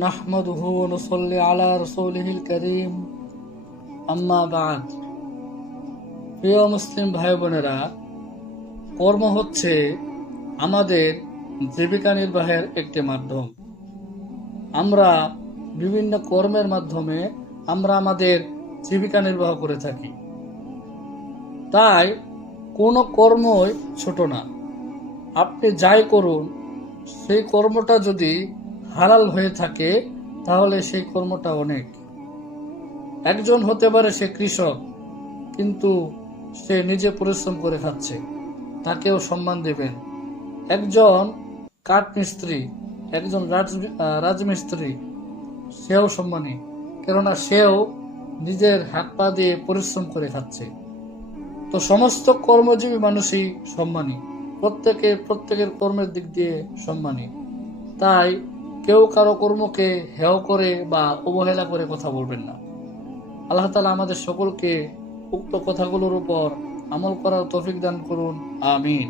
নাহমাদুহু ওয়া নুসাল্লি আলা রাসূলিহিল কারীম, আম্মা বা'দ। প্রিয় মুসলিম ভাই বোনেরা, কর্ম হচ্ছে আমাদের জীবিকা নির্বাহের একটি মাধ্যম। আমরা বিভিন্ন কর্মের মাধ্যমে আমরা আমাদের জীবিকা নির্বাহ করে থাকি। তাই কোনো কর্মই ছোট না। আপনি যাই করুন, সেই কর্মটা যদি হালাল হয়ে থাকে তাহলে সেই কর্মটা অনেক। একজন হতে পারে সে কৃষক, কিন্তু সে নিজে পরিশ্রম করে খাচ্ছে, তাকেও সম্মান দেবেন। একজন কাঠমিস্ত্রি, একজন রাজমিস্ত্রি, সেও সম্মানী, কেননা সেও নিজের হাত পা দিয়ে পরিশ্রম করে খাচ্ছে। তো সমস্ত কর্মজীবী মানুষই সম্মানী, প্রত্যেকের কর্মের দিক দিয়ে সম্মানী। তাই কেউ কারো কর্মকে হেয় করে বা অবহেলা করে কথা বলবেন না। আল্লাহ তাআলা আমাদের সকলকে উক্ত কথাগুলোর উপর আমল করার তৌফিক দান করুন, আমিন।